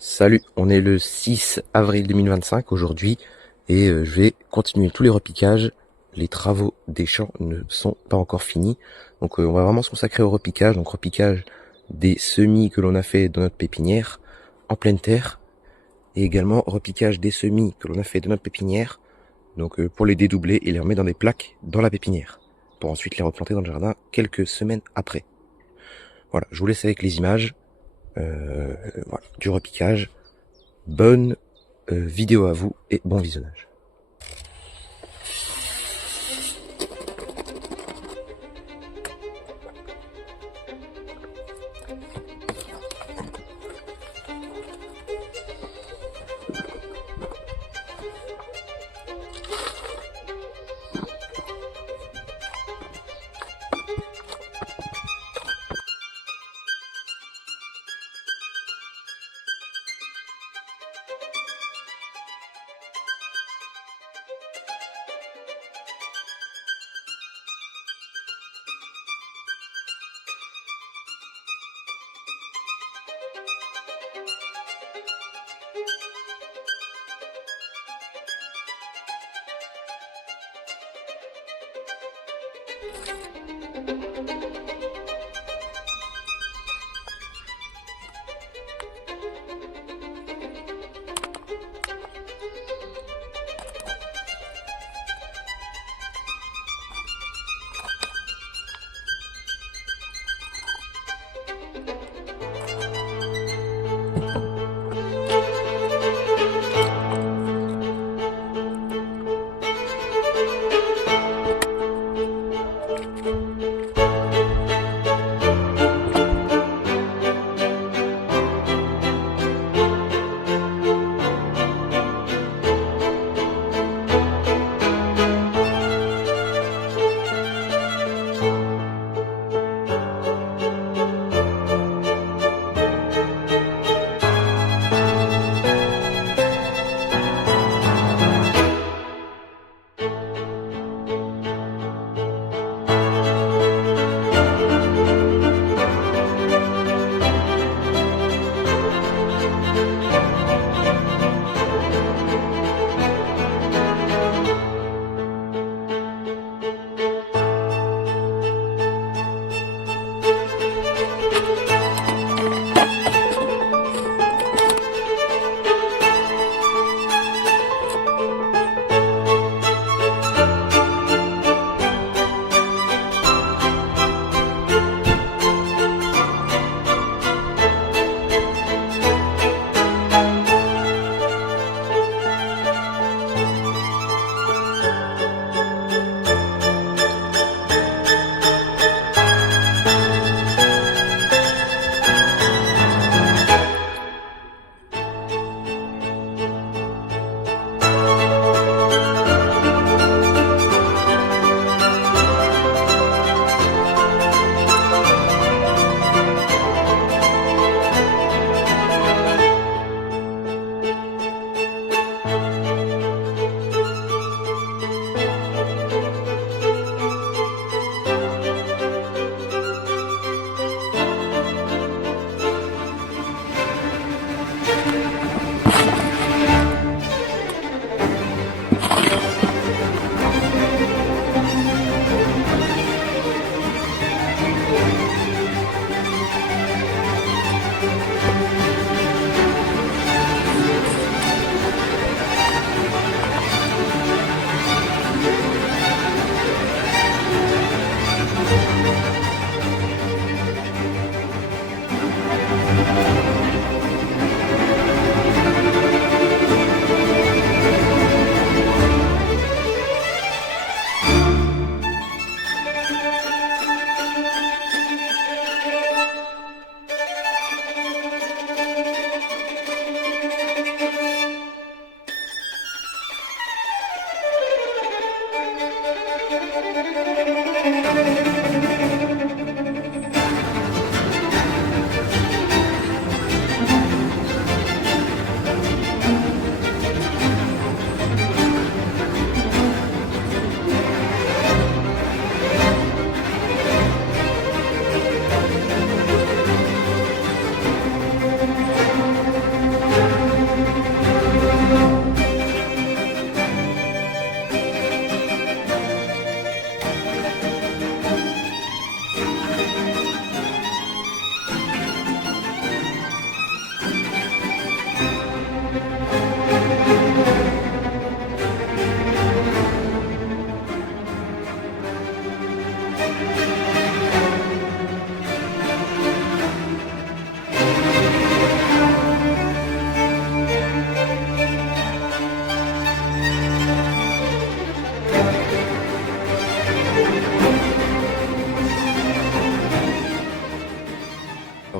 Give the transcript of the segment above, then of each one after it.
Salut, on est le 6 avril 2025 aujourd'hui et je vais continuer tous les repiquages. Les travaux des champs ne sont pas encore finis, donc on va vraiment se consacrer au repiquage. Donc repiquage des semis que l'on a fait dans notre pépinière en pleine terre et également repiquage des semis que l'on a fait de notre pépinière, donc pour les dédoubler et les remettre dans des plaques dans la pépinière pour ensuite les replanter dans le jardin quelques semaines après. Voilà, je vous laisse avec les images voilà, du repiquage. Bonne vidéo à vous et bon visionnage.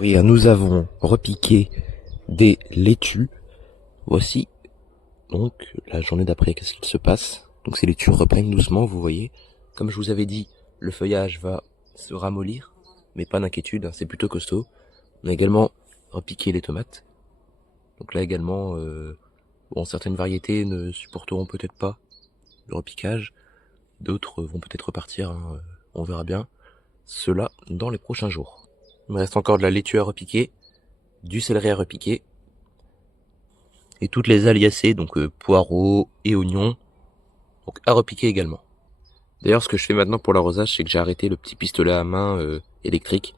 courir, nous avons repiqué des laitues. Voici donc la journée d'après, qu'est-ce qu'il se passe. Donc ces laitues reprennent doucement, vous voyez. Comme je vous avais dit, le feuillage va se ramollir, mais pas d'inquiétude, hein, c'est plutôt costaud. On a également repiqué les tomates. Donc là également, bon, certaines variétés ne supporteront peut-être pas le repiquage, d'autres vont peut-être repartir, hein, on verra bien cela dans les prochains jours. Il me reste encore de la laitue à repiquer, du céleri à repiquer, et toutes les aliacées, donc poireaux et oignons, donc à repiquer également. D'ailleurs, ce que je fais maintenant pour l'arrosage, c'est que j'ai arrêté le petit pistolet à main électrique.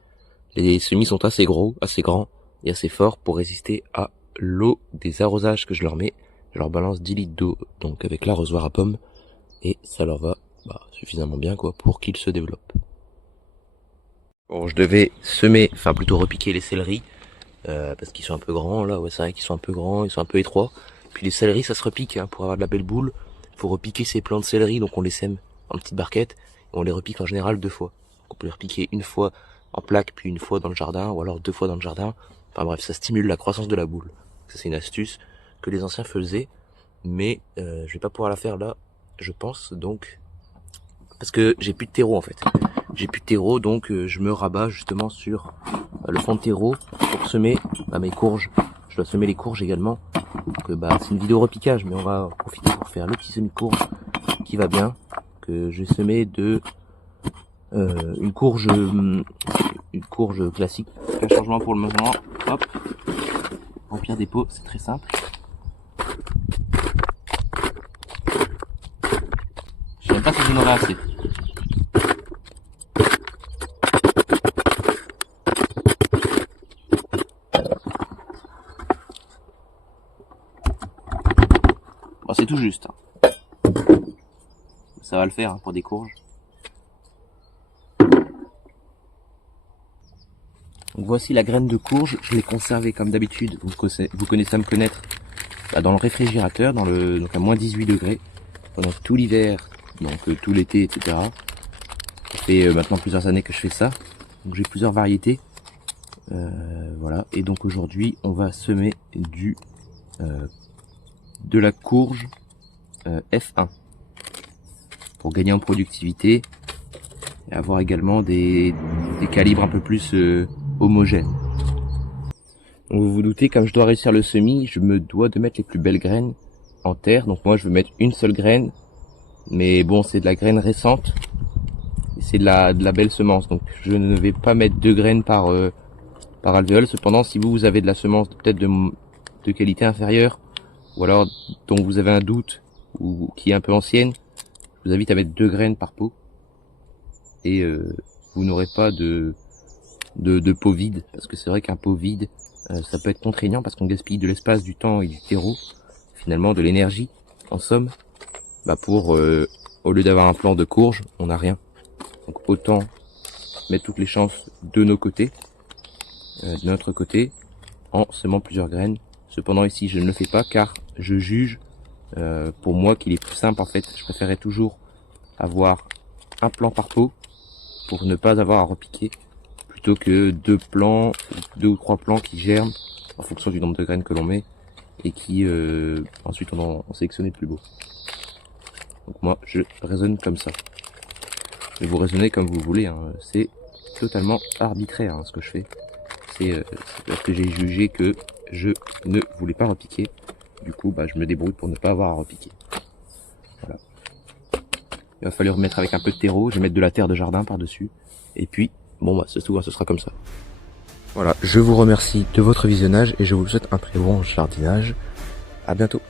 Les semis sont assez gros, assez grands et assez forts pour résister à l'eau des arrosages que je leur mets. Je leur balance 10 litres d'eau, donc avec l'arrosoir à pommes, et ça leur va suffisamment bien quoi pour qu'ils se développent. Bon, je devais semer, enfin plutôt repiquer les céleris, parce qu'ils sont un peu grands là, ouais c'est vrai qu'ils sont un peu grands, ils sont un peu étroits. Puis les céleris ça se repique, hein, pour avoir de la belle boule, faut repiquer ces plants de céleri, donc on les sème en petites barquettes, et on les repique en général 2 fois. Donc on peut les repiquer une fois en plaque, puis une fois dans le jardin, ou alors 2 fois dans le jardin. Enfin bref, ça stimule la croissance de la boule. Ça c'est une astuce que les anciens faisaient, mais je vais pas pouvoir la faire là, je pense, donc parce que j'ai plus de terreau en fait. J'ai plus de terreau, donc je me rabats justement sur le fond de terreau pour semer mes courges. Je dois semer les courges également. Donc c'est une vidéo repiquage, mais on va en profiter pour faire le petit semis de courge qui va bien. Que j'ai semé de une courge classique. Un changement pour le moment. Hop, remplir des pots, c'est très simple. Je sais même pas si j'en aurai assez. Bon, c'est tout juste. Ça va le faire, hein, pour des courges. Donc voici la graine de courge, je l'ai conservée comme d'habitude, vous connaissez à me connaître, dans le réfrigérateur, donc à moins 18 degrés, pendant tout l'hiver, donc tout l'été, etc. Ça fait maintenant plusieurs années que je fais ça, donc j'ai plusieurs variétés, voilà, et donc aujourd'hui on va semer de la courge F1, pour gagner en productivité, et avoir également des calibres un peu plus homogène. Donc vous vous doutez, comme je dois réussir le semis, je me dois de mettre les plus belles graines en terre. Donc moi je veux mettre une seule graine, mais bon c'est de la graine récente, et c'est de la belle semence. Donc je ne vais pas mettre 2 graines par alvéole. Cependant, si vous avez de la semence peut-être de qualité inférieure, ou alors dont vous avez un doute, ou qui est un peu ancienne, je vous invite à mettre 2 graines par pot, et vous n'aurez pas de pot vide, parce que c'est vrai qu'un pot vide ça peut être contraignant, parce qu'on gaspille de l'espace, du temps et du terreau, finalement de l'énergie en somme, pour au lieu d'avoir un plant de courge, on n'a rien. Donc autant mettre toutes les chances de nos côtés, de notre côté, en semant plusieurs graines. Cependant ici je ne le fais pas, car je juge pour moi qu'il est plus simple en fait. Je préférais toujours avoir un plant par pot pour ne pas avoir à repiquer, plutôt que 2 ou 3 plants qui germent en fonction du nombre de graines que l'on met, et qui ensuite on sélectionne les plus beaux. Donc moi je raisonne comme ça. Et vous raisonnez comme vous voulez, hein. C'est totalement arbitraire, hein, ce que je fais. C'est parce que j'ai jugé que je ne voulais pas repiquer. Du coup je me débrouille pour ne pas avoir à repiquer. Voilà. Il va falloir remettre avec un peu de terreau, je vais mettre de la terre de jardin par dessus, et puis bon c'est tout, ce sera comme ça. Voilà, je vous remercie de votre visionnage et je vous souhaite un très bon jardinage. À bientôt.